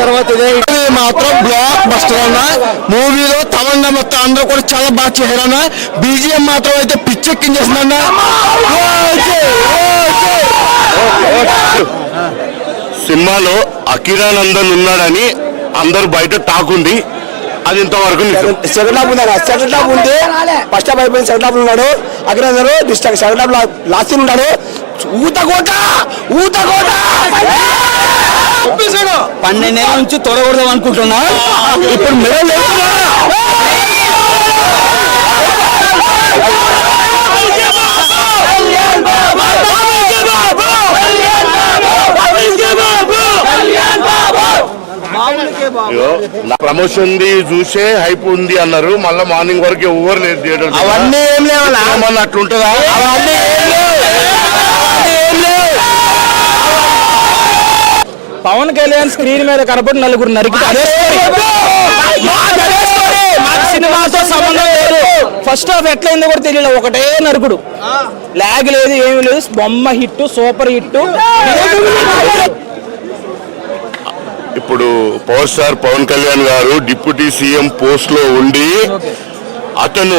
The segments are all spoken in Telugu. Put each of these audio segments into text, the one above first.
తర్వాత ఇదే మాత్రం బ్లాక్ బస్టర్ అన్న. మూవీలో తమన్నా మొత్తం అందరూ కూడా చాలా బాగా చేశారన్న. బీజిఎం మాత్రం అయితే పిచ్చెక్కించేసిందన్న. సినిమాలో అకిరానందన్ ఉన్నాడని అందరు బయట టాక్ ఉంది. అది ఇంతవరకు సెకండ్ హాఫ్ ఉంది. సెకండ్ హాఫ్ ఉంది. ఫస్ట్ హాఫ్ అయిపోయింది. సెకండ్ హాఫ్ ఉన్నాడు Akira Nandan. Distract second half last ఉన్నాడు. ఊతకోట 12 నెలల నుంచి తొడగొడదాం అనుకుంటున్నా. ఇప్పుడు మెడల్ ప్రమోషన్ చూసే హైప్ ఉంది అన్నారు. మళ్ళీ మార్నింగ్ వరకు ఎవరు లేదు థియేటర్. అవన్నీ ఏం లేవన్నా అట్లుంటుందా? అవన్నీ పవన్ కళ్యాణ్ స్క్రీన్ మీద కనపడి నలుగురు నరికి సినిమాతో సంబంధం లేదు. ఫస్ట్ హాఫ్ ఎట్లయిందో కూడా తెలియదు. ఒకటే నరుకుడు, లాగ్ లేదు, ఏమి లేదు. బొమ్మ హిట్, సూపర్ హిట్. ఇప్పుడు పవర్ స్టార్ పవన్ కళ్యాణ్ గారు డిప్యూటీ సీఎం పోస్ట్ లో ఉండి అతను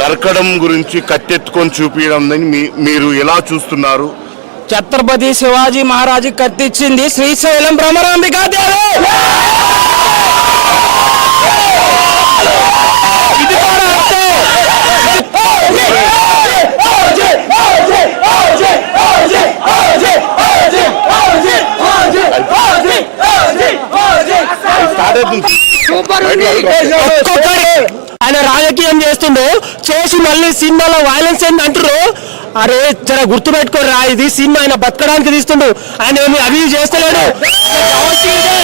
నరకడం గురించి కట్టెత్తుకొని చూపించడం మీరు ఎలా చూస్తున్నారు? ఛత్రపతి శివాజీ మహారాజు కత్తిచ్చింది శ్రీశైలం భ్రమరాంబికా దేవి. ఆయన రాజకీయం చేస్తుండే, చేసి మళ్ళీ సినిమాలో వైలెన్స్ ఏంటి అంటారు. అరే జర గుర్తు పెట్టుకోరా, ఇది సినిమా ఆయన బతకడానికి తీస్తుండు. ఆయన ఏమి అవి చేస్తలేడు.